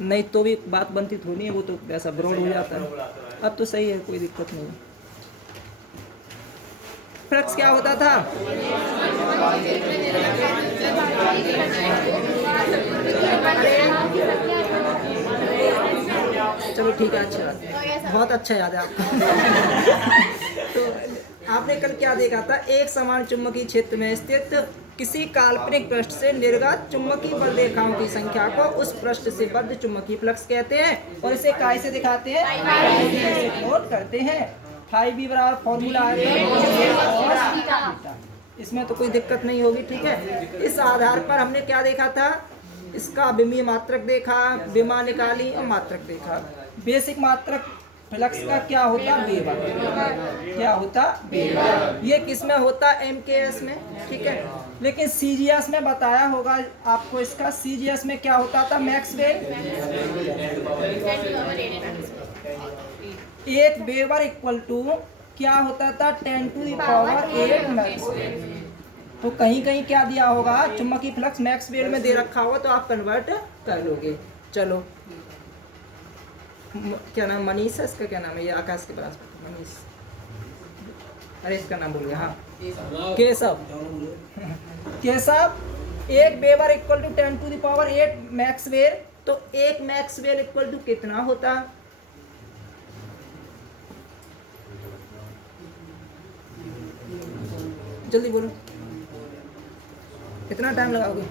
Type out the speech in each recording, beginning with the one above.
नहीं तो भी बात बनती थोड़ी है, वो तो ऐसा ब्रॉड हो जाता है। अब तो सही है, कोई दिक्कत नहीं है। फ्लक्स क्या होता था? चलो ठीक है, अच्छा, बहुत अच्छा याद है आपको। तो आपने कल क्या देखा था? एक समान चुंबकीय क्षेत्र में स्थित किसी काल्पनिक पृष्ठ से निर्गत चुंबकीय बल रेखाओं की संख्या को उस पृष्ठ से बद्ध चुंबकीय फ्लक्स कहते हैं, और इसे काय से दिखाते हैं? नोट करते हैं। फाई बी बराबर फॉर्मूला आ गया, इसमें तो कोई दिक्कत नहीं होगी, ठीक है। इस आधार पर हमने क्या देखा था? इसका विमीय मात्रक देखा, विमा निकाली और मात्रक देखा। बेसिक मात्रक फ्लक्स का क्या होता? वेबर। क्या होता? वेबर। ये किस में होता? एमकेएस में, ठीक है। लेकिन सीजीएस में बताया होगा आपको, इसका सीजीएस में क्या होता था? मैक्सवेल। एक वेबर इक्वल टू क्या होता था? 10 टू द पावर 8 मैक्सवेल। तो कहीं कहीं क्या दिया होगा? चुंबकीय फ्लक्स मैक्सवेल में दे रखा होगा, तो आप कन्वर्ट कर लोगे। चलो, क्या नाम? मनीष है इसका, क्या नाम है? ये आकाश के पास मनीष, अरे इसका नाम भूल गया। हाँ, केशव। केशव, एक weber equal to 10 to the power 8 maxwell. तो एक मैक्सवेल इक्वल टू कितना होता? जल्दी बोलो, कितना टाइम लगाओगे?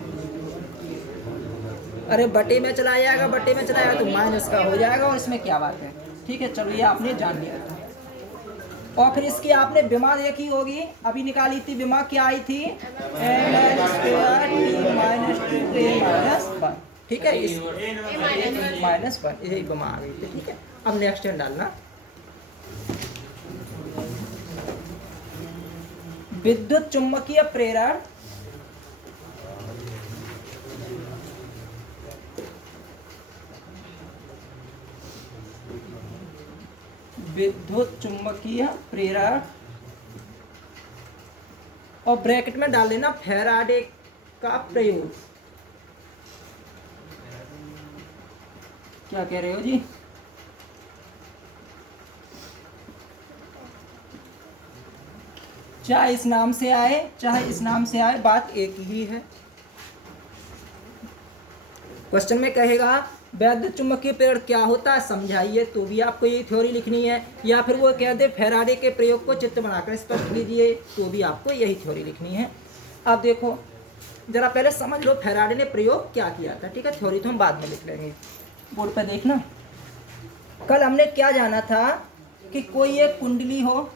अरे बटे में चला जाएगा, बटे में चला जाएगा तो माइनस का हो जाएगा, और इसमें क्या बात है, ठीक है। चलो, ये आपने जान लिया था। और फिर इसकी आपने विमा देखी होगी, अभी निकाली थी विमा, क्या आई थी? -2a-1, ठीक है, -1, यही विमा आ गई थी, ठीक है। अब नेक्स्ट डालना, विद्युत चुम्बकीय प्रेरण विद्युत चुम्बकीय प्रेरण, और ब्रैकेट में डाल देना फैराडे का प्रयोग। क्या कह रहे हो जी? चाहे इस नाम से आए चाहे इस नाम से आए, बात एक ही है। क्वेश्चन में कहेगा वैद्युत चुंबकीय प्रेरण क्या होता है, समझाइए, तो भी आपको ये थ्योरी लिखनी है। या फिर वो कह दे फैराडे के प्रयोग को चित्र बनाकर स्पष्ट कीजिए, तो भी आपको यही थ्योरी लिखनी है। अब देखो, जरा पहले समझ लो फैराडे ने प्रयोग क्या किया था, ठीक है। थ्योरी तो हम बाद में लिख लेंगे, बोर्ड पे देखना। कल हमने क्या जाना था कि कोई एक कुंडली हो,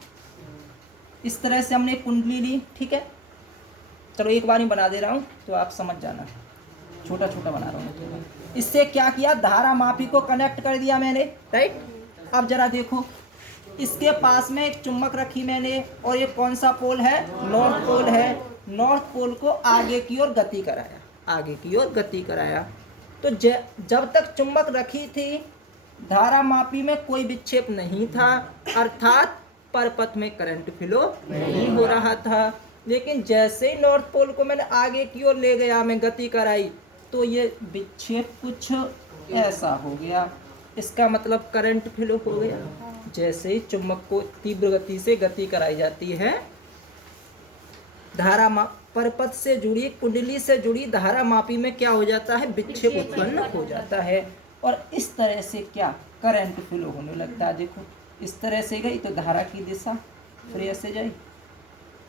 इस तरह से हमने कुंडली ली, ठीक है। चलो एक बार ही बना दे रहा हूँ तो आप समझ जाना, छोटा छोटा बना रहा हूँ। इससे क्या किया? धारा मापी को कनेक्ट कर दिया मैंने, राइट। अब जरा देखो, इसके पास में एक चुम्बक रखी मैंने, और ये कौन सा पोल है? नॉर्थ पोल है। नॉर्थ पोल को आगे की ओर गति कराया, आगे की ओर गति कराया। तो जब तक चुम्बक रखी थी, धारा मापी में कोई विक्षेप नहीं था, अर्थात परपथ में करंट फ्लो नहीं हो रहा था। लेकिन जैसे ही नॉर्थ पोल को मैंने आगे की ओर ले गया, मैं गति कराई, तो ये विक्षेप कुछ ऐसा हो गया। इसका मतलब करंट फ्लो हो गया। जैसे ही चुंबक को तीव्र गति से गति कराई जाती है, धारा परपथ से जुड़ी, कुंडली से जुड़ी धारा मापी में क्या हो जाता है? विक्षेप उत्पन्न हो जाता है, और इस तरह से क्या करंट फ्लो होने लगता है। देखो, इस तरह से गई तो धारा की दिशा फिर ऐसे जाए,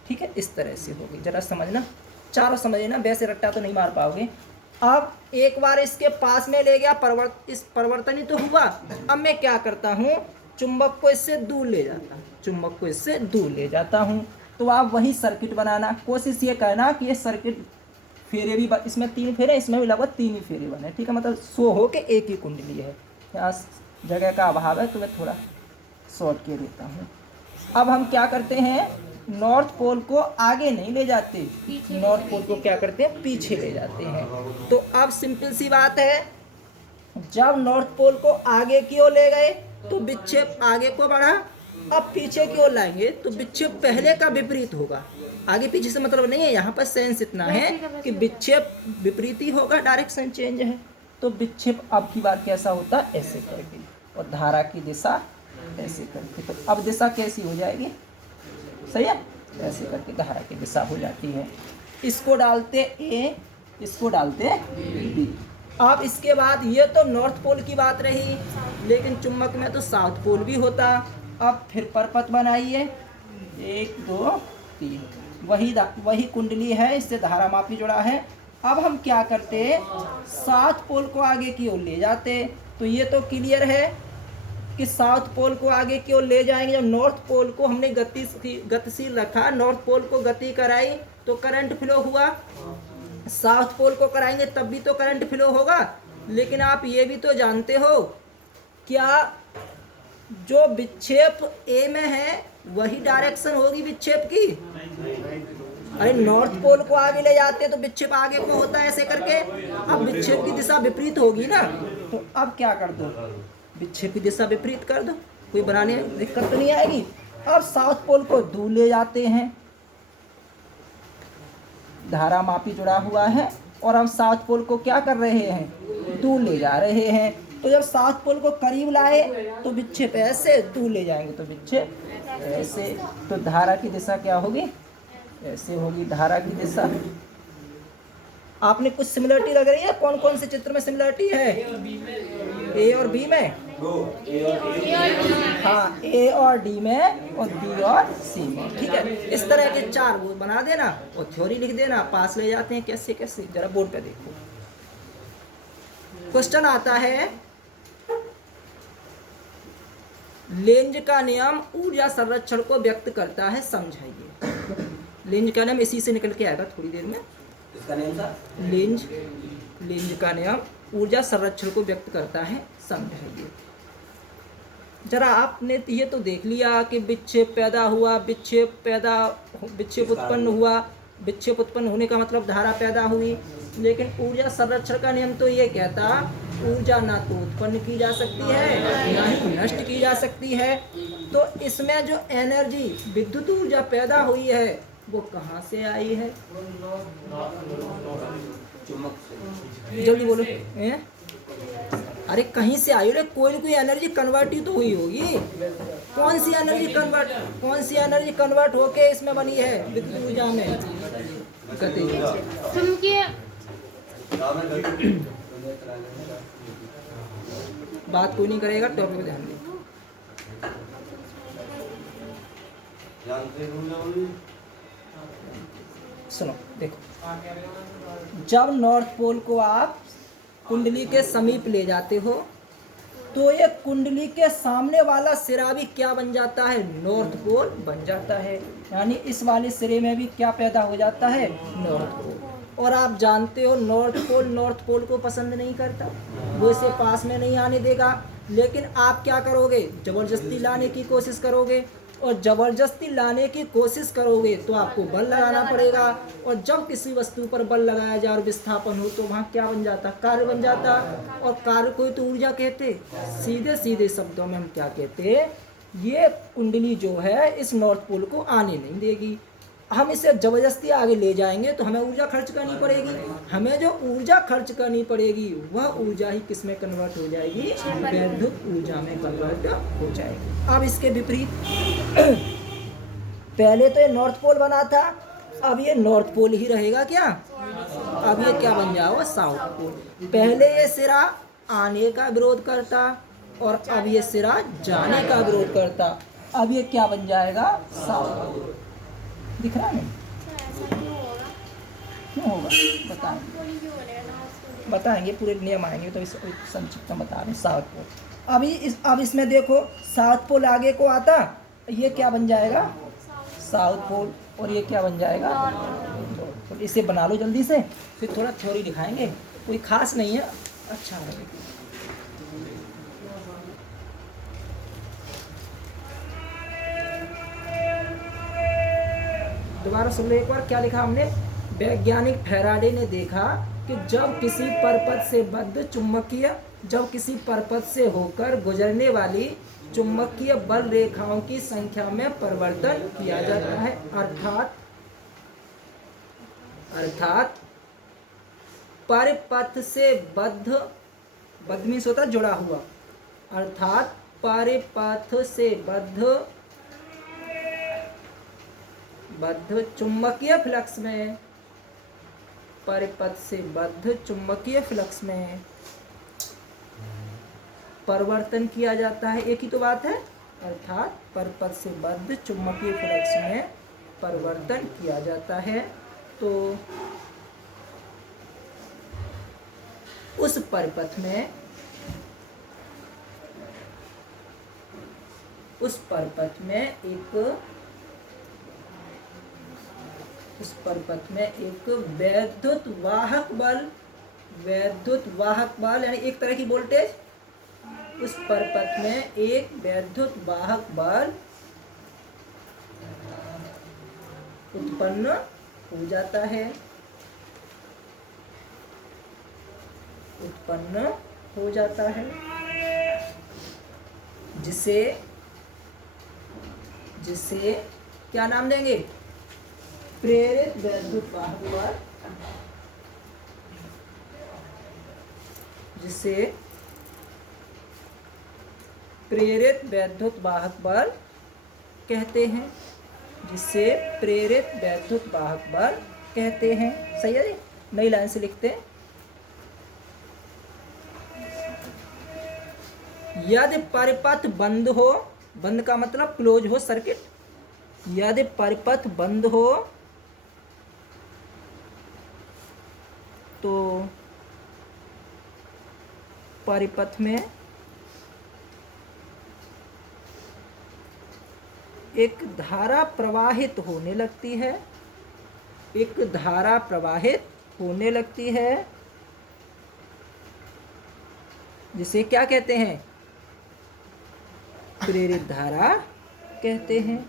ठीक है, इस तरह से होगी। जरा समझना, चारों समझना, वैसे रट्टा तो नहीं मार पाओगे। अब एक बार इसके पास में ले गया, इस परिवर्तन ही तो हुआ। अब मैं क्या करता हूँ? चुंबक को इससे दूर ले जाता हूँ, चुंबक को इससे दूर ले जाता हूँ। तो आप वही सर्किट बनाना, कोशिश ये करना कि ये सर्किट फेरे भी, इसमें 3 फेरे, इसमें भी लगभग 3 ही फेरे बने, ठीक है। मतलब 100 हो के एक ही कुंडली है। यहाँ जगह का अभाव है तो मैं थोड़ा शॉर्ट के देता हूँ। अब हम क्या करते हैं? नॉर्थ पोल को आगे नहीं ले जाते, नॉर्थ पोल को क्या करते हैं? पीछे ले जाते हैं। तो अब सिंपल सी बात है, जब नॉर्थ पोल को आगे की ओर ले गए तो विक्षेप आगे को बढ़ा, अब पीछे की ओर लाएंगे तो विक्षेप पहले का विपरीत होगा। आगे पीछे से मतलब नहीं है, यहाँ पर सेंस इतना है कि विक्षेप विपरीत ही होगा, डायरेक्शन चेंज है। तो विक्षेप अब की बार कैसा होता है, ऐसे करके, और धारा की दिशा ऐसे करके। तो अब दिशा कैसी हो जाएगी, सही है, ऐसे करके धारा की दिशा हो जाती है। इसको डालते ए, इसको डालते बी। अब इसके बाद ये तो नॉर्थ पोल की बात रही, लेकिन चुंबक में तो साउथ पोल भी होता। अब फिर परपथ बनाइए, 1 2 3, वही कुंडली है, इससे धारा मापी जुड़ा है। अब हम क्या करते, साउथ पोल को आगे की ओर ले जाते। तो ये तो क्लियर है कि साउथ पोल को आगे की ओर ले जाएंगे। जब नॉर्थ पोल को हमने गतिशील रखा, नॉर्थ पोल को गति कराई तो करंट फ्लो हुआ। साउथ पोल को कराएंगे तब भी तो करंट फ्लो होगा। लेकिन आप ये भी तो जानते हो, क्या जो विक्षेप ए में है वही डायरेक्शन होगी विक्षेप की। अरे नॉर्थ पोल को आगे ले जाते हैं तो विक्षेप आगे को होता है ऐसे करके। अब विक्षेप की दिशा विपरीत होगी ना, तो अब क्या कर दो, विक्षेप की दिशा विपरीत कर दो, कोई बनाने में दिक्कत तो नहीं आएगी। अब साउथ पोल को दूर ले जाते हैं, धारा मापी जुड़ा हुआ है, और हम साउथ पोल को क्या कर रहे हैं, दूर ले जा रहे हैं। तो जब साउथ पोल को करीब लाए तो विक्षेप ऐसे, दूर ले जाएंगे तो विक्षेप ऐसे। तो धारा की दिशा क्या होगी, ऐसे होगी धारा की दिशा। आपने कुछ सिमिलरिटी लग रही है, कौन कौन से चित्र में सिमिलरिटी है, ए और बी में, हाँ ए और डी में, और बी और सी में, ठीक है। इस तरह के 4 वो बना देना और थ्योरी लिख देना, पास ले जाते हैं कैसे कैसे, जरा बोर्ड पे देखो। क्वेश्चन आता है, लेंज का नियम ऊर्जा संरक्षण को व्यक्त करता है, समझाइए। लेंज का नियम इसी से निकल के आएगा थोड़ी देर में। इसका नियम था लेंज का नियम ऊर्जा संरक्षण को व्यक्त करता है, समझाइए। जरा आपने ये तो देख लिया कि विक्षेप पैदा हुआ, विक्षेप उत्पन्न हुआ, विक्षेप उत्पन्न होने का मतलब धारा पैदा हुई। लेकिन ऊर्जा संरक्षण का नियम तो ये कहता, ऊर्जा ना तो उत्पन्न की जा सकती है ना ही नष्ट की जा सकती है। तो इसमें जो एनर्जी, विद्युत ऊर्जा पैदा हुई है, वो कहाँ से आई है, जल्दी बोलो। अरे कहीं से आई हो, कोई ना कोई एनर्जी कन्वर्ट ही तो हुई होगी। कौन सी एनर्जी कन्वर्ट होके इसमें बनी है, विद्युत ऊर्जा में गति। बात कोई नहीं करेगा, टॉपिक पे ध्यान दे। सुनो देखो, जब नॉर्थ पोल को आप कुंडली के समीप ले जाते हो तो ये कुंडली के सामने वाला सिरा भी क्या बन जाता है, नॉर्थ पोल बन जाता है। यानी इस वाले सिरे में भी क्या पैदा हो जाता है, नॉर्थ पोल। और आप जानते हो नॉर्थ पोल को पसंद नहीं करता, वो इसे पास में नहीं आने देगा। लेकिन आप क्या करोगे, ज़बरदस्ती लाने की कोशिश करोगे, और ज़बरदस्ती लाने की कोशिश करोगे तो आपको बल लगाना पड़ेगा। और जब किसी वस्तु पर बल लगाया जाए और विस्थापन हो तो वहाँ क्या बन जाता, कार्य बन जाता। और कार्य को तो ऊर्जा कहते। सीधे सीधे शब्दों में हम क्या कहते, ये कुंडली जो है इस नॉर्थ पोल को आने नहीं देगी। हम इसे ज़बरदस्ती आगे ले जाएंगे तो हमें ऊर्जा खर्च करनी पड़ेगी। हमें जो ऊर्जा खर्च करनी पड़ेगी वह ऊर्जा ही किस में कन्वर्ट हो जाएगी, वैद्युत ऊर्जा में कन्वर्ट हो जाएगी। अब इसके विपरीत पहले तो ये नॉर्थ पोल बना था, अब ये नॉर्थ पोल ही रहेगा क्या, अब ये क्या बन जाएगा, साउथ पोल। पहले ये सिरा आने का विरोध करता और अब ये सिरा जाने का विरोध करता। अब ये क्या बन जाएगा, साउथ पोल। दिख रहा है क्यों होगा, बताएंगे पूरे नियम आएंगे तो इस संक्षिप्त में बता रहे हैं। साउथ पोल अब इसमें देखो, साउथ पोल आगे को आता, ये क्या बन जाएगा, साउथ पोल, और ये क्या बन जाएगा, तो इसे बना लो जल्दी से, फिर थोड़ा थ्योरी दिखाएंगे, कोई खास नहीं है, अच्छा है। दोबारा सुन लो एक बार, क्या लिखा हमने। वैज्ञानिक फैराडे ने देखा कि जब किसी परपथ से होकर गुजरने वाली चुंबकीय बल रेखाओं की संख्या में परिवर्तन किया जाता है, अर्थात परिपथ से बद्ध मीन्स होता है जुड़ा हुआ, अर्थात परिपथ से बद्ध चुंबकीय फ्लक्स में, परिपथ से बद्ध चुंबकीय फ्लक्स में परिवर्तन किया जाता है। एक ही तो बात है, अर्थात परिपथ से बद्ध चुंबकीय फ्लक्स में परिवर्तन किया जाता है। तो उस परिपथ में एक वैद्युत वाहक बल यानी एक तरह की वोल्टेज, उस परिपथ में एक वैद्युत वाहक बल उत्पन्न हो जाता है, जिसे क्या नाम देंगे? प्रेरित वैद्युत वाहक बल, जिसे प्रेरित वैद्युत वाहक बल कहते हैं, सही है जी। नई लाइन से लिखते हैं, यदि परिपथ बंद हो, बंद का मतलब क्लोज हो सर्किट, यदि परिपथ बंद हो तो परिपथ में एक धारा प्रवाहित होने लगती है, जिसे क्या कहते हैं? प्रेरित धारा कहते हैं,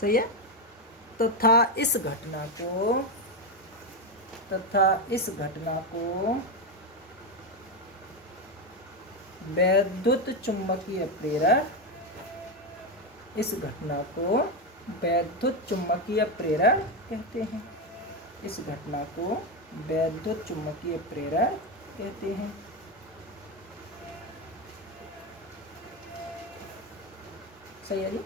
सही है। तथा इस घटना को वैद्युत चुम्बकीय प्रेरण कहते हैं, सही है जी।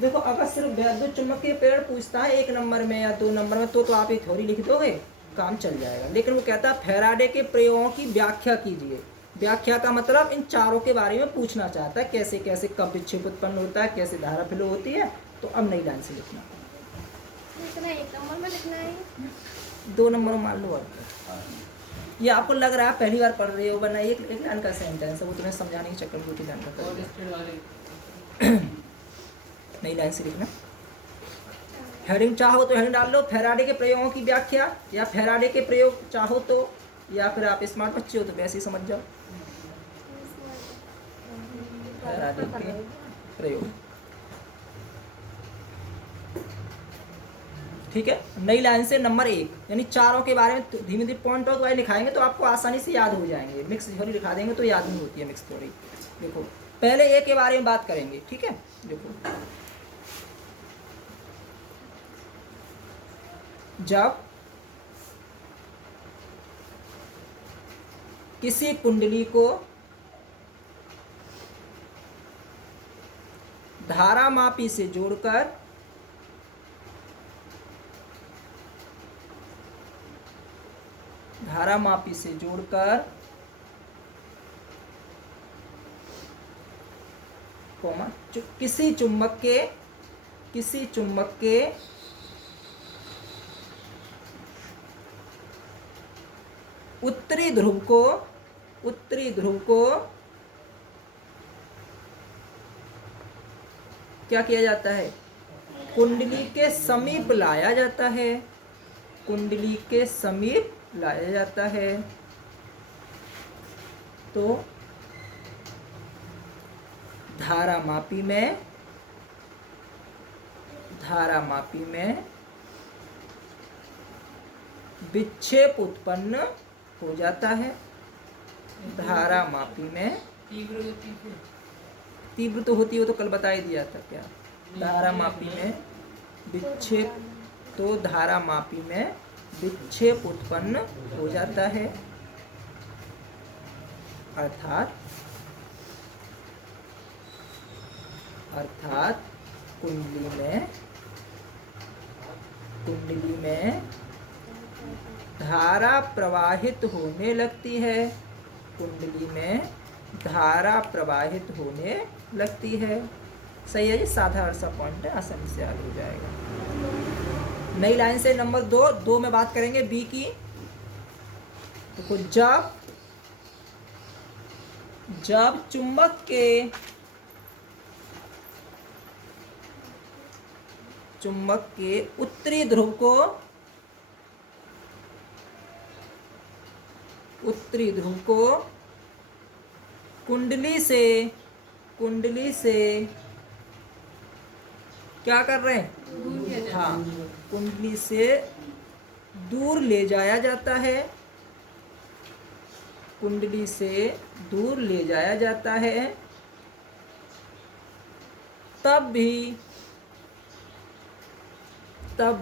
देखो अगर सिर्फ वैद्युत चुम्बकीय प्रेरण पूछता है 1 नंबर में या 2 नंबर में, तो आप ये थ्योरी लिख दोगे, काम चल जाएगा। लेकिन वो कहता है फैराडे के प्रयोगों की व्याख्या कीजिए। व्याख्या का मतलब इन चारों के बारे में पूछना चाहता है, कैसे कैसे कब विक्षेप उत्पन्न होता है, कैसे धारा फ्लो होती है। तो अब नई लाइन से लिखना, 1 नंबर में लिखना है, 2 नंबर में मान लो। अब ये आपको लग रहा है पहली बार पढ़ रहे हो, वरना एक लाइन का सेंटेंस है, वो तुम्हें समझाने के चक्कर में लाइन का नई लाइन से लिखना। हेडिंग चाहो तो हेडिंग डाल लो, फैराडे के प्रयोगों की व्याख्या, या फैराडे के प्रयोग चाहो तो, या फिर आप स्मार्ट बच्चे हो तो वैसे ही समझ जाओ, फैराडे के प्रयोग। ठीक है। नई लाइन से नंबर 1, यानी चारों के बारे में धीमे धीमे पॉइंट आउट वाइज लिखाएंगे तो आपको आसानी से याद हो जाएंगे। मिक्स थ्योरी लिखा देंगे तो याद नहीं होती है मिक्स थ्योरी। देखो पहले ए के बारे में बात करेंगे, ठीक है। देखो जब किसी कुंडली को धारामापी से जोड़कर किसी चुंबक के उत्तरी ध्रुव को क्या किया जाता है? कुंडली के समीप लाया जाता है। तो धारामापी में विक्षेप उत्पन्न हो जाता है। धारामापी में तीव्र तो होती है, वो तो कल बता ही दिया था क्या। धारामापी में विक्षेप, तो धारामापी में विक्षेप उत्पन्न हो जाता है, अर्थात कुंडली में धारा प्रवाहित होने लगती है। कुंडली में धारा प्रवाहित होने लगती है। सही है, ये साधा सा पॉइंट है, आसानी से हल हो जाएगा। नई लाइन से नंबर 2 में बात करेंगे बी की। देखो, जब चुंबक के उत्तरी ध्रुव को कुंडली से क्या कर रहे हैं, हाँ, कुंडली से दूर ले जाया जाता है। कुंडली से दूर ले जाया जाता है, तब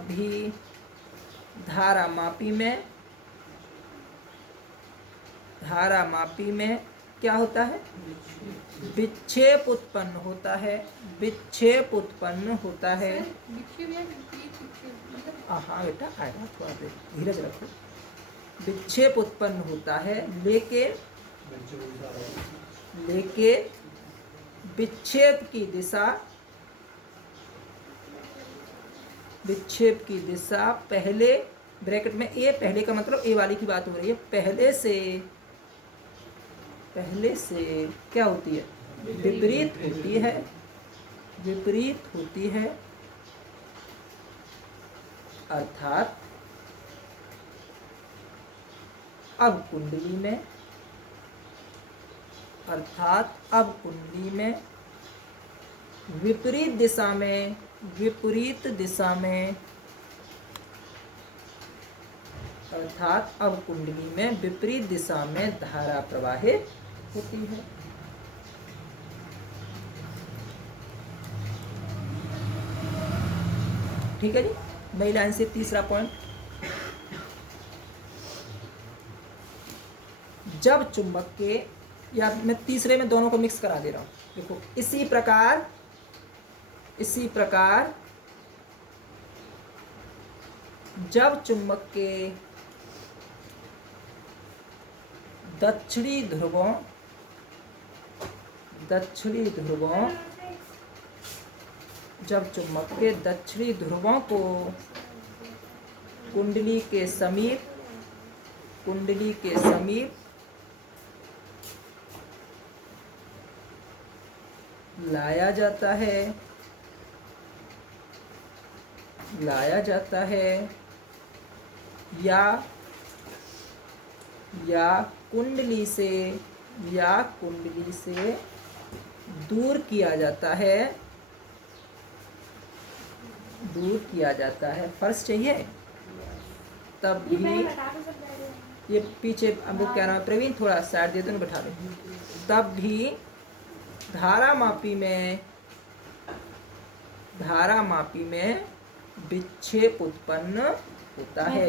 भी धारामापी में क्या होता है, विक्षेप उत्पन्न होता है। हाँ बेटा, आएगा, थोड़ा देर धीरज रखो। विक्षेप उत्पन्न होता है, लेकिन विक्षेप की दिशा पहले, ब्रैकेट में ए, पहले का मतलब ए वाली की बात हो रही है, पहले से क्या होती है, विपरीत होती है। अर्थात अब कुंडली में विपरीत दिशा में अर्थात अब कुंडली में विपरीत दिशा में धारा प्रवाहित होती है। ठीक है जी। नई लाइन से तीसरा पॉइंट, जब चुंबक के, या मैं तीसरे में दोनों को मिक्स करा दे रहा हूं। देखो, इसी प्रकार जब चुंबक के दक्षिणी ध्रुवों को कुंडली के समीप लाया जाता है या कुंडली से दूर किया जाता है, फर्स्ट चाहिए। तब भी ये पीछे अब क्या नाम है, प्रवीण थोड़ा साइड दे दो ना, बैठा दो। तब भी धारामापी में विक्षेप उत्पन्न होता है।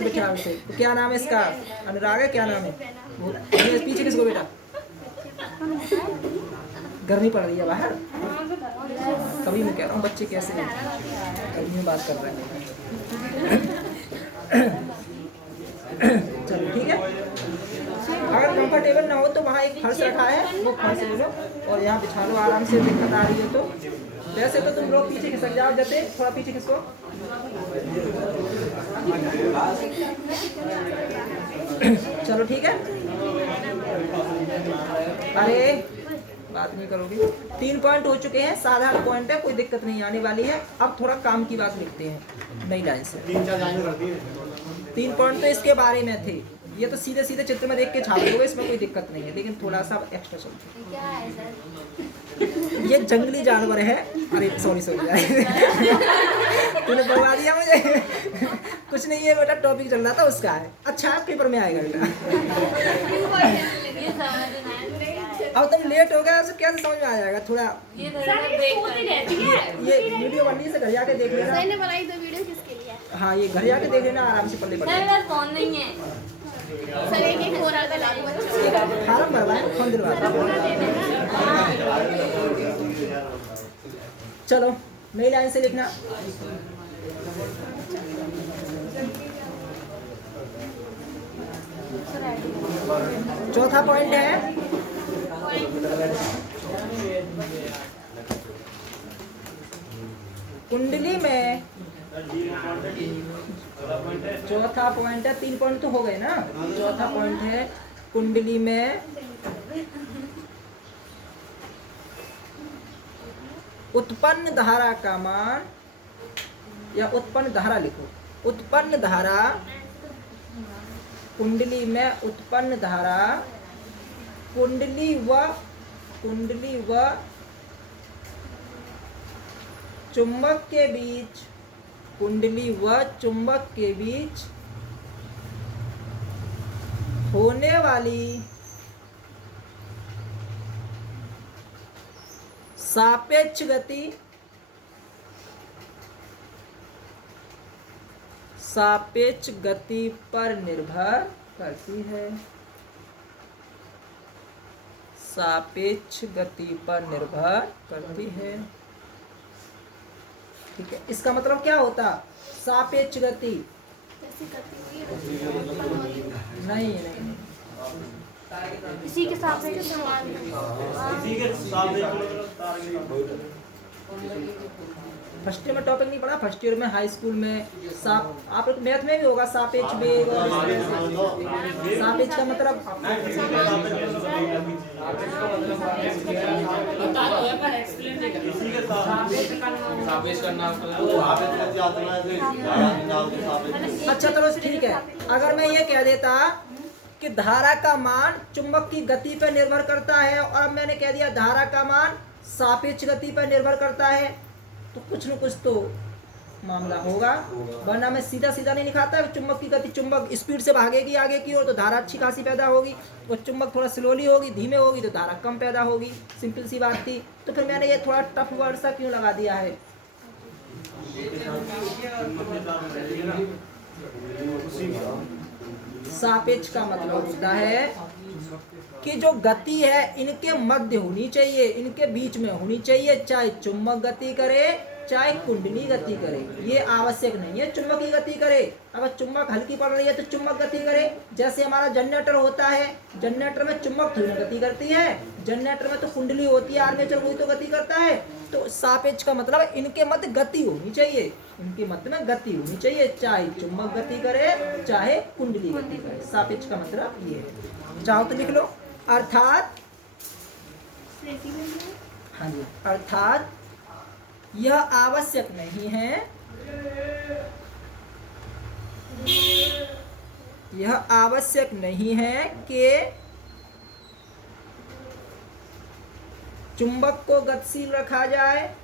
बिठा से, तो क्या नाम है इसका, अनुराग है, क्या नाम है, पीछे किसको बेटा, गर्मी पड़ रही है बाहर, तभी मैं कह रहा हूँ बच्चे कैसे गर्मी में बात कर रहे हैं। चलो ठीक है, अगर कंफर्टेबल ना हो तो वहाँ एक फर्श रखा है, वो फर्श ले लो और यहाँ बिछा लो आराम से। दिक्कत आ रही है तो वैसे तो तुम लोग पीछे खिसक जाओ, जाते थोड़ा पीछे खिसको। चलो ठीक है, अरे बात नहीं करोगे। 3 पॉइंट हो चुके हैं, साधारण पॉइंट है, कोई दिक्कत नहीं आने वाली है। अब थोड़ा काम की बात लिखते हैं नई लाइन से। 3 पॉइंट तो इसके बारे में थे, ये तो सीधे सीधे चित्र में देख के छाप दोगे, इसमें कोई दिक्कत नहीं है, लेकिन थोड़ा सा एक्स्ट्रा चलता ये क्या है सर? है। ये जंगली जानवर है। अरे सॉरी तूने बता दिया मुझे। कुछ नहीं है बेटा, टॉपिक चल रहा था उसका है। अच्छा पेपर में आएगा बेटा। ये समझ में आया क्या है? अब तुम लेट हो गया तो कैसे समझ में आ जाएगा थोड़ा। ये थोड़ा ब्रेक होती रहती है। ये वीडियो बननी से घर जाके देख लेना। सर ने बनाई तो वीडियो किसके लिए? हाँ ये घर जाके देख लेना आराम से, पल्ले सर पल्ले। मेरे पास फोन नहीं है। सर एक हो रहा था लागू फार्म भरवाए, फोन दिलवा। चलो नई लाइन से लिखना। चौथा पॉइंट है कुंडली में। चौथा पॉइंट है, 3 पॉइंट तो हो गए ना। चौथा पॉइंट है कुंडली में उत्पन्न धारा का मान, या उत्पन्न धारा लिखो। उत्पन्न धारा, कुंडली में उत्पन्न धारा कुंडली व चुंबक के बीच, कुंडली व चुंबक के बीच होने वाली सापेक्ष गति, सापेक्ष गति पर निर्भर करती है। सापेक्ष गति पर निर्भर करती है। ठीक है, इसका मतलब क्या होता? सापेक्ष गति नहीं, इसी के सापेक्ष समान। फर्स्ट ईयर में टॉपिक नहीं पढ़ा? फर्स्ट ईयर में हाई स्कूल में आप लोग मैथ में भी होगा सापेक्ष वेग और सापेक्ष का मतलब अच्छा चलो ठीक है। अगर मैं ये कह देता कि धारा का मान चुंबक की गति पर निर्भर करता है, और अब मैंने कह दिया धारा का मान सापेक्ष गति पर निर्भर करता है, तो कुछ न कुछ तो मामला होगा। वरना मैं सीधा सीधा नहीं लिखाता। चुंबक की गति, चुंबक स्पीड से भागेगी आगे की ओर तो धारा अच्छी खासी पैदा होगी, और चुंबक थोड़ा स्लोली होगी, धीमे होगी तो धारा कम पैदा होगी। सिंपल सी बात थी। तो फिर मैंने ये थोड़ा टफ वर्ड सा क्यों लगा दिया है? सापेक्ष का मतलब होता है कि जो गति है इनके मध्य होनी चाहिए, इनके बीच में होनी चाहिए, चाहे चुंबक गति करे चाहे कुंडली गति करे। ये आवश्यक नहीं है चुंबक की गति करे। अगर चुंबक हल्की पड़ रही है तो चुंबक गति करे। जैसे हमारा जनरेटर होता है, जनरेटर में चुंबक थोड़ी गति करती है, जनरेटर में तो कुंडली होती है, आर्मेचर वही तो गति करता है। तो सापेक्ष का मतलब इनके मध्य गति होनी चाहिए, इनके मध्य में गति होनी चाहिए, चाहे चुंबक गति करे चाहे कुंडली गति करे। सापेक्ष का मतलब ये है। चाहो तो लिख लो। अर्थात, हाँ जी, अर्थात यह आवश्यक नहीं है, यह आवश्यक नहीं है कि चुंबक को गतिशील रखा जाए,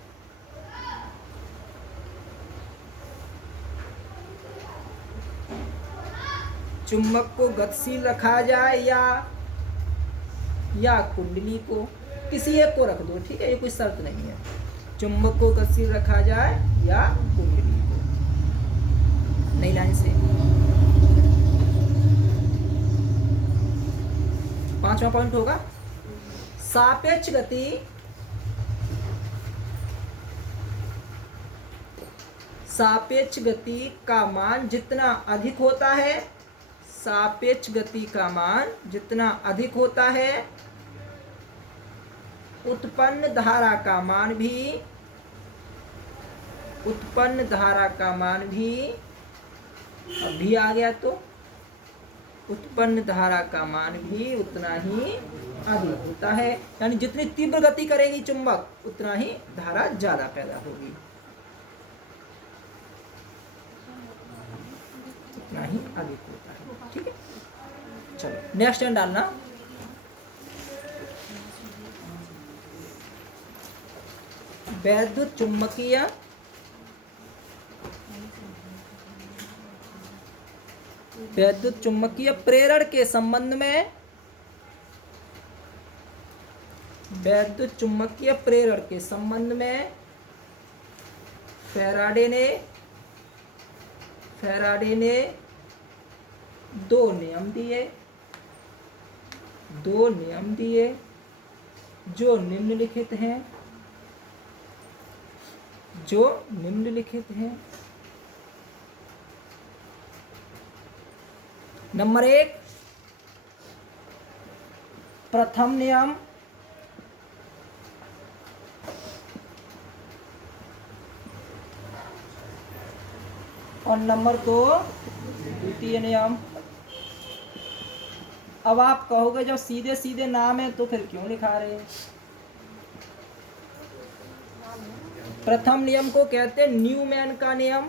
चुंबक को गतिशील रखा जाए या कुंडली को, किसी एक को रख दो, ठीक है, ये कोई शर्त नहीं है। चुंबक को गतिशील रखा जाए या कुंडली को। नई लाइन से 5वां पॉइंट होगा सापेक्ष गति। सापेक्ष गति का मान जितना अधिक होता है, सापेक्ष गति का मान जितना अधिक होता है, उत्पन्न धारा का मान भी, उत्पन्न धारा का मान भी, अभी आ गया तो उत्पन्न धारा का मान भी उतना ही अधिक होता है। यानी जितनी तीव्र गति करेगी चुंबक उतना ही धारा ज्यादा पैदा होगी, उतना ही अधिक होता है। ठीक है, चलो नेक्स्ट टर्न डालना। वैद्युत चुम्बकीय प्रेरण के संबंध में वैद्युत चुम्बकीय प्रेरण के संबंध में फैराडे ने दो नियम दिए जो निम्नलिखित हैं। नंबर 1 प्रथम नियम, और नंबर 2 द्वितीय नियम। अब आप कहोगे जब सीधे सीधे नाम है तो फिर क्यों लिखा रहे हैं? प्रथम नियम को कहते हैं न्यूमैन का नियम,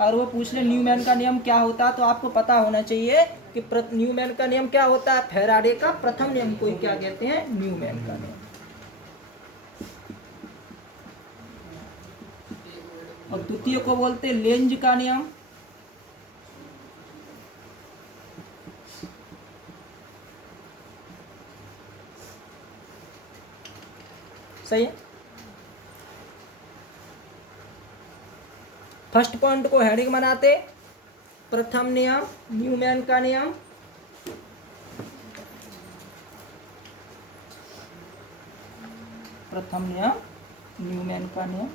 और वो पूछ ले न्यूमैन का नियम क्या होता है, तो आपको पता होना चाहिए कि न्यूमैन का नियम क्या होता है। फैराडे का प्रथम नियम को क्या कहते हैं? न्यूमैन का नियम। और द्वितीय को बोलते हैं लेंज का नियम। सही है। फर्स्ट पॉइंट को हेडिंग बनाते, प्रथम नियम न्यूमैन का नियम, प्रथम नियम न्यूमैन का नियम।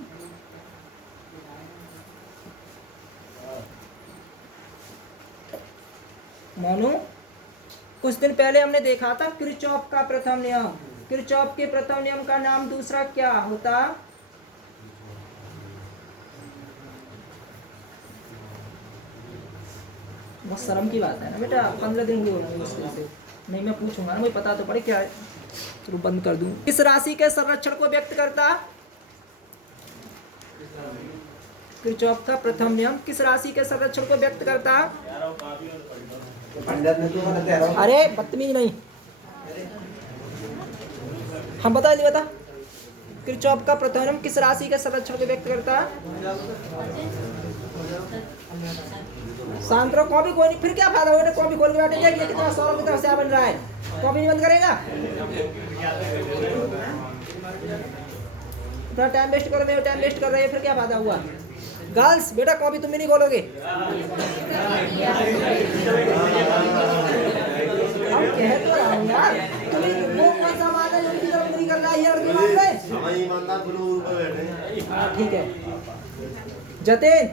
मानो कुछ दिन पहले हमने देखा था किरचॉफ का प्रथम नियम। किरचॉफ के प्रथम नियम का नाम दूसरा क्या होता? बहुत शर्म की बात है ना बेटा, 15 दिन हुए होंगे मुश्किल से। नहीं मैं पूछूंगा ना, मुझे पता तो पड़े क्या है। चलो बंद कर दूं। किस राशि के संरक्षण को व्यक्त करता? किरचॉफ का प्रथम नियम किस राशि के संरक्षण को व्यक्त करता? अरे बदतमीज नहीं, हम बता नहीं बता। किरचॉफ का प्रथम नियम किस राशि के संरक्षण को व्यक्त करता? शांत रहो, कॉपी कोई नहीं, फिर क्या फायदा होगा? कॉपी खोल के बैठे जाएगी, कितना सौरभ कितना होशियार बन रहा है। कॉपी नहीं बंद करेगा, इतना टाइम वेस्ट कर रहे हो, टाइम वेस्ट कर रहे हो, फिर क्या फायदा हुआ? गर्ल्स बेटा कॉपी तुम भी नहीं खोलोगे। अब कह तो रहा हूँ यार, तुम्हें वो कौन सा बात है जो उनकी तरफ नहीं कर रहा है यार दिमाग में? हम ईमानदार लोग ऊपर बैठे हैं। ठीक है जतिन,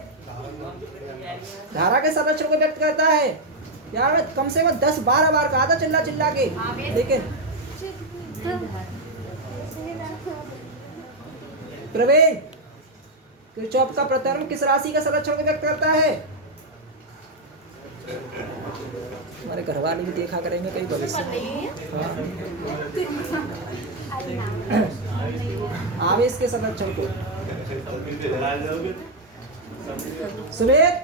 धारा के संरक्षण को व्यक्त करता है यार। कम से कम 10-12 बार कहा था चिल्ला चिल्ला के, लेकिन प्रवीण किरचॉफ का प्रथम नियम किस राशि का संरक्षण को व्यक्त करता है? हमारे घर वाले भी देखा करेंगे कई भविष्य में। आवेश के संरक्षण को। सुमित,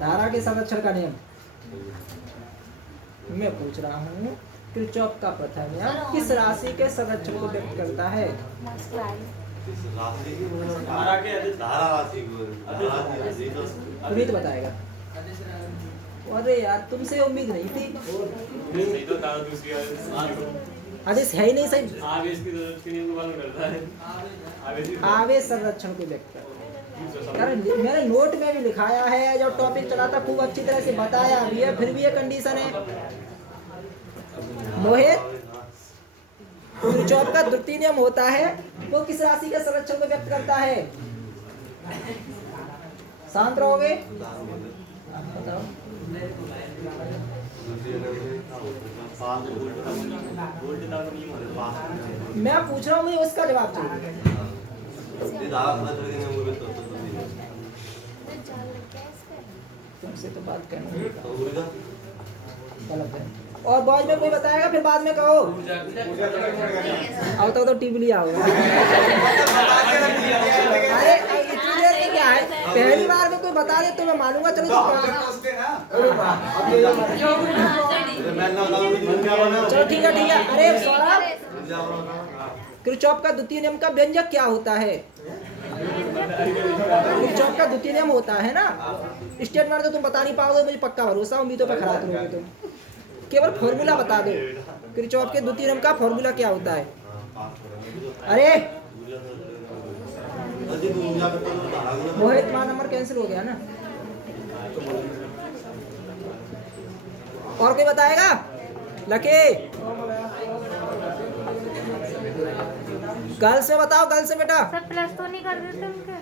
धारा के संरक्षण का नियम मैं पूछ रहा हूँ। किरचॉफ का प्रथम नियम किस राशि के संरक्षण को व्यक्त करता है? पुनीत बताएगा। अरे यार तुमसे उम्मीद नहीं थी। आदेश है ही नहीं सही। आवेश संरक्षण को व्यक्त करता है। यार मैंने नोट में भी लिखाया है, जो टॉपिक चला था खूब अच्छी तरह से बताया भी है, फिर भी ये कंडीशन है। मोहित, किरचॉफ का द्वितीय नियम होता है वो किस राशि के संरक्षण को व्यक्त करता है? शांत रहोगे? बताओ। मैं पूछ रहा हूँ, मुझे उसका जवाब चाहिए। तुमसे तो बात करना गलत है। और बॉयज में कोई बताएगा फिर बाद में कहो। अब तक तो टीवी लिया होगा। अरे इतनी देर में क्या है? पहली बार में कोई बता दे तो मैं मानूंगा। चलो चलो ठीक है। अरे सौरभ, किरचॉफ का द्वितीय नियम का व्यंजक क्या होता है? किरचॉफ का द्वितीय नियम होता है ना, स्टेटमेंट तो तुम बता नहीं पाओगे, मुझे पक्का भरोसा, उम्मीदों पर खरा करोगे तुम। केवल फॉर्मूला बता दो, किरचॉफ के द्वितीय नियम का फॉर्मूला क्या होता है? अरे मोहित, तुम्हारा नंबर कैंसिल हो गया ना। और कोई बताएगा? लकी, गर्ल्स में बताओ, गर्ल्स में बेटा। सब प्लस तो नहीं कर देते उनके?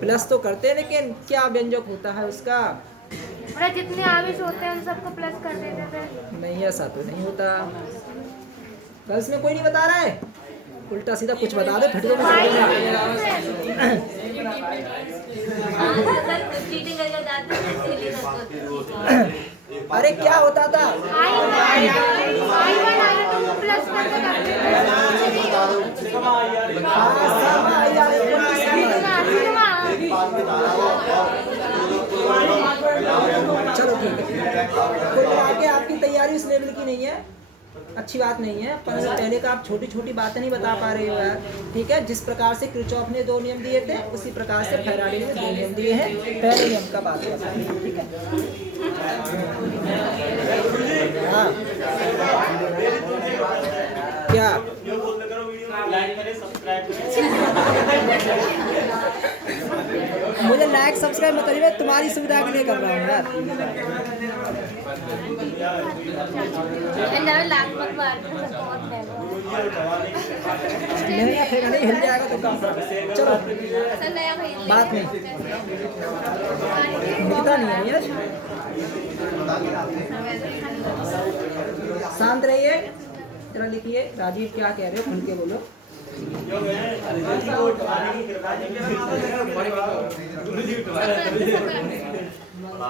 प्लस तो करते हैं, लेकिन क्या व्यंजक होता है उसका? और जितने आवेश होते हैं उन सबको प्लस कर देते थे। नहीं, ऐसा तो नहीं होता। गर्ल्स में कोई नहीं बता रहा है? उल्टा सीधा कुछ बता दो, फिर तो अरे क्या होता था? चलो ठीक है, कुल मिला के आपकी तैयारी उस लेवल की नहीं है, अच्छी बात नहीं है। पर पहले का आप छोटी छोटी बातें नहीं बता पा रहे हो यार। ठीक है, जिस प्रकार से किरचॉफ ने 2 नियम दिए थे, उसी प्रकार से फैराडे ने 2 नियम दिए हैं। पहले नियम का बात बता, ठीक है? हाँ क्या मुझे लाइक सब्सक्राइब मत करिए, तुम्हारी सुविधा के लिए कर रहा हूँ यार। नहीं हिल जाएगा तो काम। चलो बात नहीं मिलता नहीं है यार। शांत रहिए, जरा लिखिए। राजीव क्या कह रहे हो, खुल के बोलो।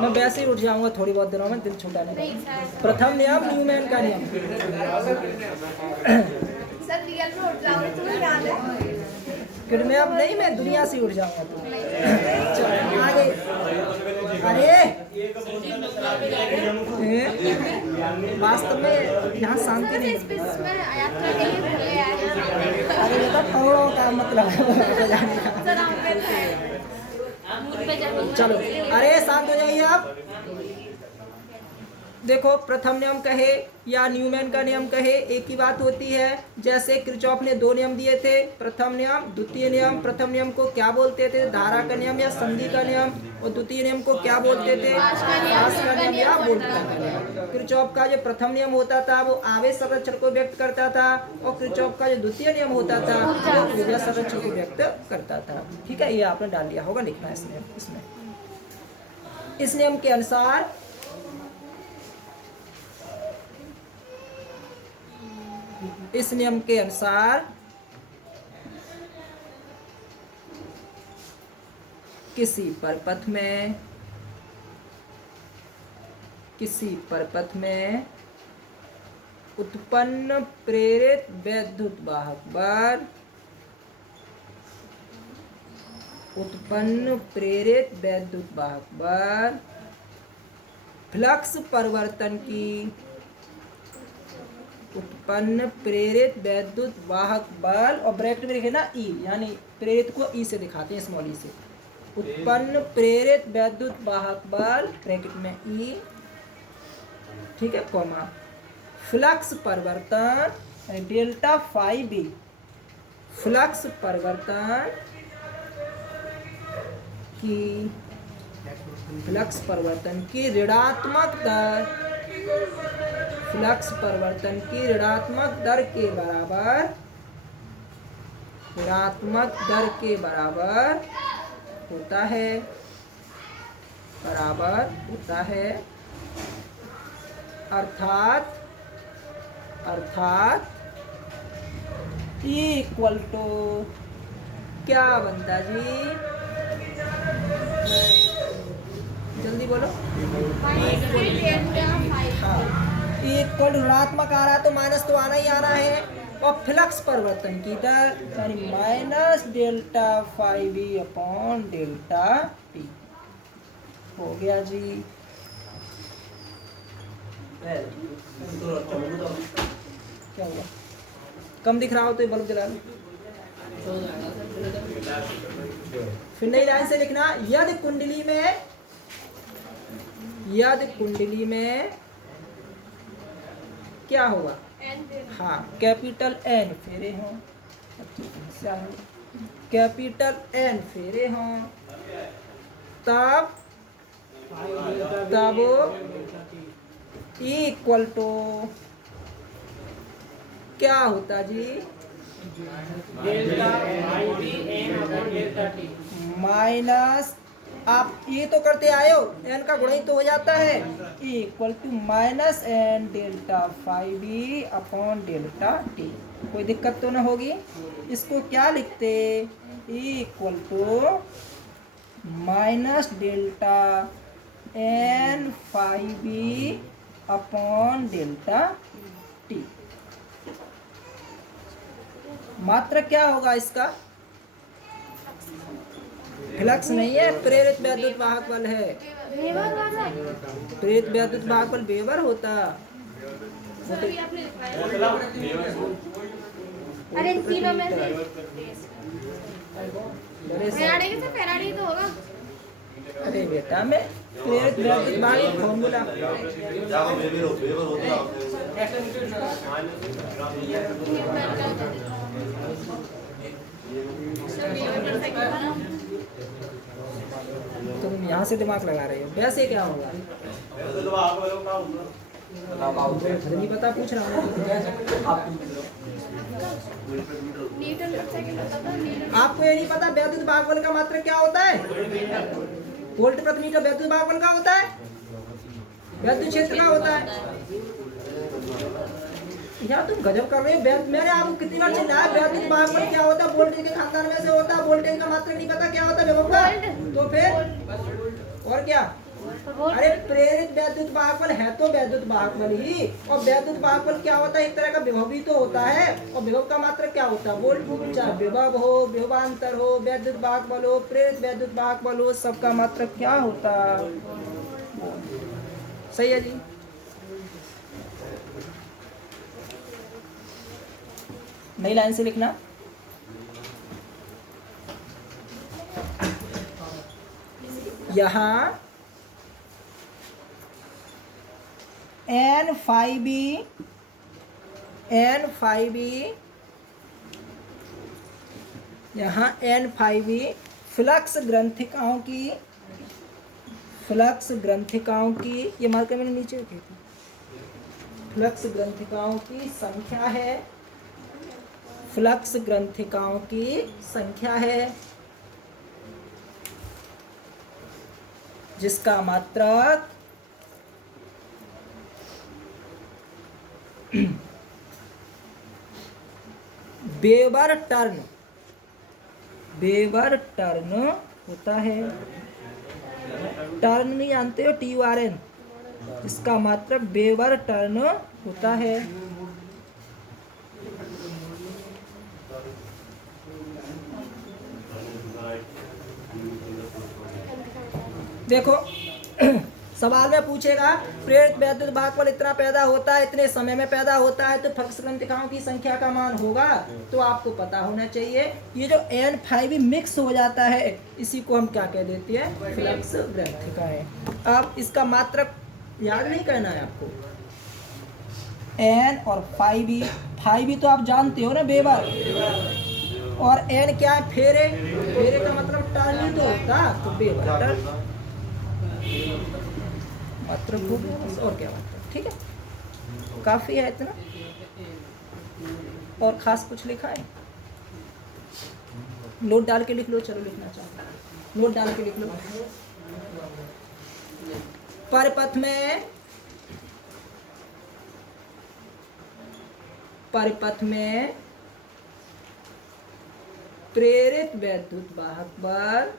मैं वैसे ही उठ जाऊंगा थोड़ी बहुत दिनों में, दिल छोटा नहीं। प्रथम नियम न्यूमैन का नियम। सर रियल में उठ जाओगे तुम्हें याद है? फिर मैं अब नहीं, मैं दुनिया से उठ जाऊंगा तो। चलो आगे। अरे वास्तव में यहाँ शांति नहीं। अरे ये तो कौड़ों का मतलब चलो अरे शांत हो जाइए आप। देखो, प्रथम नियम कहे या न्यूमैन का नियम कहे, एक ही बात होती है। जैसे किरचॉफ ने 2 नियम दिए थे, प्रथम नियम, द्वितीय नियम। प्रथम नियम को क्या बोलते थे? धारा का नियम या संधि का नियम। और द्वितीय नियम को क्या बोलते थे? आवेश का नियम या वोल्टा का नियम। किरचॉफ का जो प्रथम नियम होता था वो आवेश संरक्षण को व्यक्त करता था, और किरचॉफ का जो द्वितीय नियम होता था वो ऊर्जा संरक्षण को व्यक्त करता था। ठीक है, ये आपने डाल दिया होगा, लिखना है इस नियम। इसमें इस नियम के अनुसार किसी परपथ में उत्पन्न प्रेरित वैद्युत वाहक बल फ्लक्स परिवर्तन की उत्पन्न प्रेरित वैद्युत वाहक बल, और ब्रैकेट में लिखे ना ई, यानी प्रेरित को ई से दिखाते हैं, स्मॉल ई से। उत्पन्न प्रेरित वैद्युत वाहक बल ब्रैकेट में ई, ठीक है, कॉमा, फ्लक्स परिवर्तन डेल्टा फाई बी, फ्लक्स परिवर्तन की ऋणात्मक दर के बराबर होता है, अर्थात इक्वल टू क्या बनता जी? जल्दी बोलो। इक्वल ऋणात्मक आ रहा है तो माइनस तो आना ही आना है, और फ्लक्स परिवर्तन की दर यानी minus delta phi B upon delta T. हो गया जी। क्या हुआ? कम दिख रहा हो तो ये बल्ब जला लो। फिर नई लाइन से लिखना, यदि कुंडली में क्या होगा? हाँ, कैपिटल एन फेरे हों, कैपिटल एन फेरे हों, तब इक्वल टू क्या होता जी? माइनस, आप ये तो करते आए हो, एन का गुणा ही तो हो जाता है, equal to minus N delta five B upon delta T. कोई दिक्कत तो ना होगी? इसको क्या लिखते? Equal to minus delta N five B upon delta T. मात्रक क्या होगा इसका? फ्लक्स नहीं है, प्रेरित वैद्युत वाहक बल है। वेबर वाला। प्रेरित वैद्युत वाहक बल वेबर होता। सर अभी आपने लिखवाया। अरे इन तीनों में से फैराडे के से फैराडे तो होगा। अरे बेटा, मैं प्रेरित वैद्युत वाहक फॉर्मूला तुम यहाँ से दिमाग लगा रहे हो, वैसे क्या होगा? नहीं पता, पूछ रहा हूँ। न्यूटन सेकंड होता था न्यूटन। आपको ये नहीं पता वैद्युत वाहक बल का मात्रक क्या होता है? वोल्ट प्रति मीटर वैद्युत वाहक बल का होता है, वैद्युत क्षेत्र का होता है। यार तुम गजब कर रहे हो। मैंने आपको कितनी बार चिल्लाया, वैद्युत वाहक बल क्या होता है? वोल्टेज के खानदान में से होता है। वोल्टेज का मात्रक नहीं पता क्या होता है विभव का? तो फिर और क्या? अरे प्रेरित वैद्युत वाहक बल है तो वैद्युत वाहक बल ही, और वैद्युत वाहक बल क्या होता है? एक तरह का विभव भी तो होता है, और विभव का मात्रक क्या होता है? वोल्ट। चाहे विभव हो, विभवांतर हो, वैद्युत वाहक बल हो, प्रेरित वैद्युत वाहक बल हो, सबका मात्रक क्या होता? सही है जी। नई लाइन से लिखना, यहाँ एन फाइव बी यहाँ एन फाइव बी फ्लक्स ग्रंथिकाओं की ये मार्कर मैंने नीचे रखी थी। फ्लक्स ग्रंथिकाओं की संख्या है, फ्लक्स ग्रंथिकाओं की संख्या है, जिसका मात्रक वेबर टर्न होता है। टर्न नहीं जानते हो? TURN, इसका मात्रक वेबर टर्न होता है। देखो सवाल में पूछेगा प्रेरित वैद्युत वाहक बल इतना पैदा होता है, इतने समय में पैदा होता है, तो फ्लक्स ग्रंथिकाओं की संख्या का मान होगा, तो आपको पता होना चाहिए। ये जो N5 मिक्स हो जाता है, इसी को हम क्या कह देते हैं? फ्लक्स ग्रंथिकाएं। अब इसका मात्रक याद नहीं करना है आपको। N और 5 तो आप जानते हो ना, वेबर, और N क्या है? फेरे का मतलब टर्न ही तो होता, तो वेबर टर्न मात्रक हो गया बस, और क्या मात्रक। ठीक है, काफी है इतना, और खास कुछ लिखा है? नोट डाल के लिख लो। चलो लिखना चाहता, नोट डाल के लिख लो। परिपथ में प्रेरित वैद्युत वाहक बल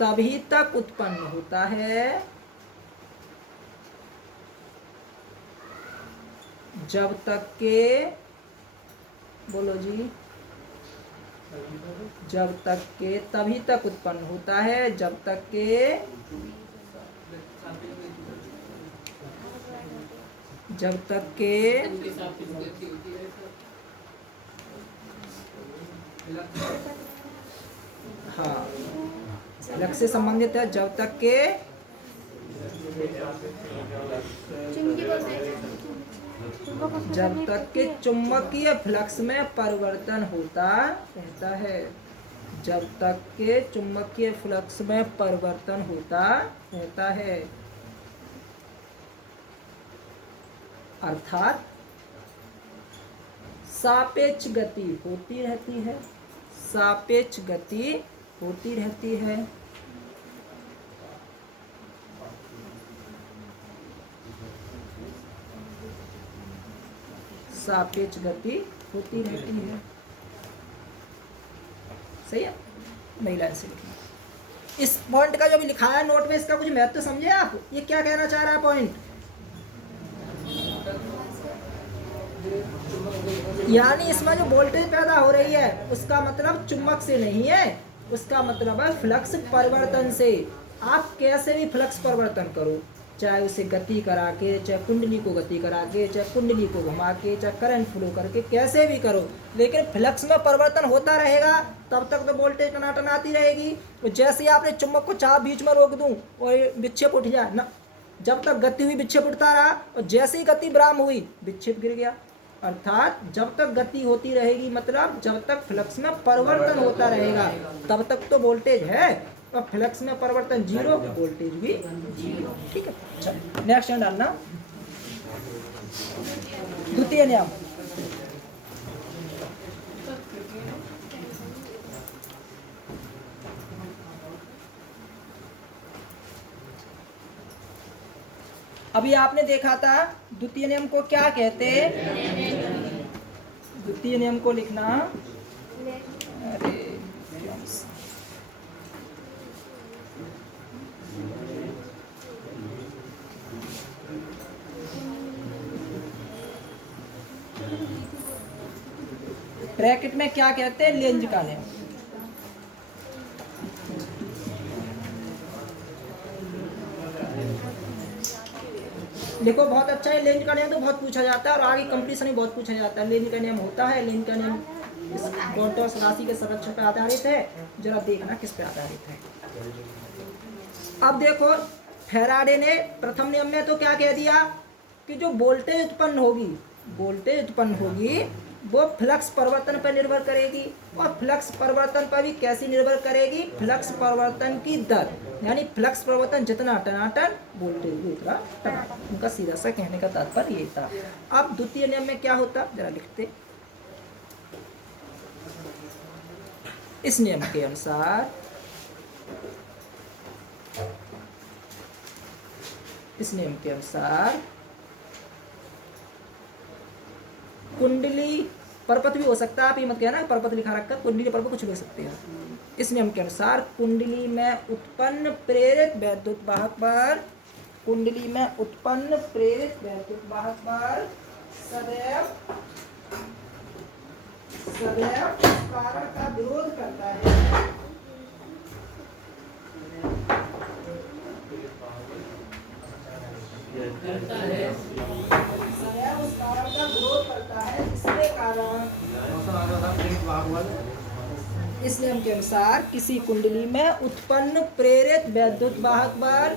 तभी तक उत्पन्न होता है जब तक के, बोलो जी, जब तक के तभी तक उत्पन्न होता है जब तक के हाँ फ्लक्स से संबंधित है जब तक के चुंबकीय बोलते हैं जब तक के चुंबकीय फ्लक्स में परिवर्तन होता रहता है जब तक के चुंबकीय फ्लक्स में परिवर्तन होता रहता है अर्थात सापेक्ष गति होती रहती है सापेक्ष गति होती रहती है सापेक्ष गति होती रहती है सही है नई लाइन से लिखना इस पॉइंट का जो भी लिखा है नोट में इसका कुछ महत्व समझे आप ये क्या कहना चाह रहा है पॉइंट यानी इसमें जो वोल्टेज पैदा हो रही है उसका मतलब चुंबक से नहीं है उसका मतलब है फ्लक्स परिवर्तन से आप कैसे भी फ्लक्स परिवर्तन करो चाहे उसे गति करा के चाहे कुंडली को गति करा के चाहे कुंडली को घुमा के चाहे करंट फ्लो करके कैसे भी करो लेकिन फ्लक्स में परिवर्तन होता रहेगा तब तक तो वोल्टेज टनाटन आती रहेगी तो जैसे ही आपने चुंबक को चाह बीच में रोक दूं और विक्षेप उठ जाए ना जब तक गति हुई विक्षेप उठता रहा और जैसे ही गति विराम हुई विक्षेप गिर गया अर्थात जब तक गति होती रहेगी मतलब जब तक फ्लक्स में परिवर्तन होता रहेगा तब तक तो वोल्टेज है और फ्लक्स में परिवर्तन जीरो वोल्टेज भी जीरो ठीक है चलो नेक्स्ट डालना द्वितीय नियम अभी आपने देखा था द्वितीय नियम को क्या कहते हैं द्वितीय नियम को लिखना अरे ब्रैकेट में क्या कहते हैं लेंज का नियम देखो बहुत अच्छा है लेंज का नियम तो बहुत पूछा जाता है और आगे कंपटीशन में बहुत पूछा जाता है लेंज का नियम होता है लेंज का नियम इस क्वार्टर्स राशि के संरक्षण पर आधारित है जरा देखना किस पे आधारित है अब देखो फैराडे ने प्रथम नियम में तो क्या कह दिया कि जो वोल्टेज उत्पन्न होगी वो फ्लक्स परिवर्तन पर निर्भर करेगी और फ्लक्स परिवर्तन पर भी कैसी निर्भर करेगी फ्लक्स परिवर्तन की दर यानी फ्लक्स परिवर्तन जितना टनाटन वोल्टेज भी उतना टनाटन उनका सीधा सा कहने का तात्पर्य ये था अब द्वितीय नियम में क्या होता जरा लिखते इस नियम के अनुसार कुंडली परपथ भी हो सकता है आप ये मत कहना परपथ लिखा रखा कुंडली परपथ कुछ भी हो सकते हैं इस नियम के अनुसार कुंडली में उत्पन्न प्रेरित वैद्युत वाहक पर सदैव कारण का विरोध करता है सदैव उस कारण का विरोध करता है जिसके कारण इस नियम के अनुसार किसी कुंडली में उत्पन्न प्रेरित वैद्युत वाहक बल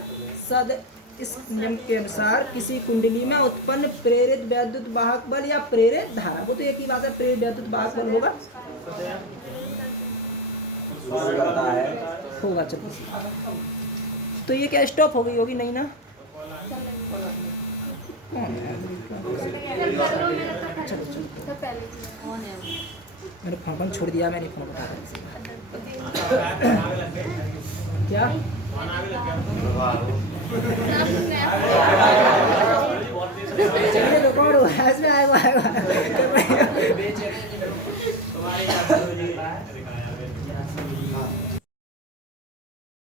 इस नियम के अनुसार किसी कुंडली में उत्पन्न प्रेरित वैद्युत वाहक बल या प्रेरित धारा वो तो एक ही बात है प्रेरित वैद्युत वाहक बल होगा चलो तो ये क्या स्टॉप हो गई होगी नहीं ना चलो मैंने फोन छोड़ दिया मैंने फोन बता क्या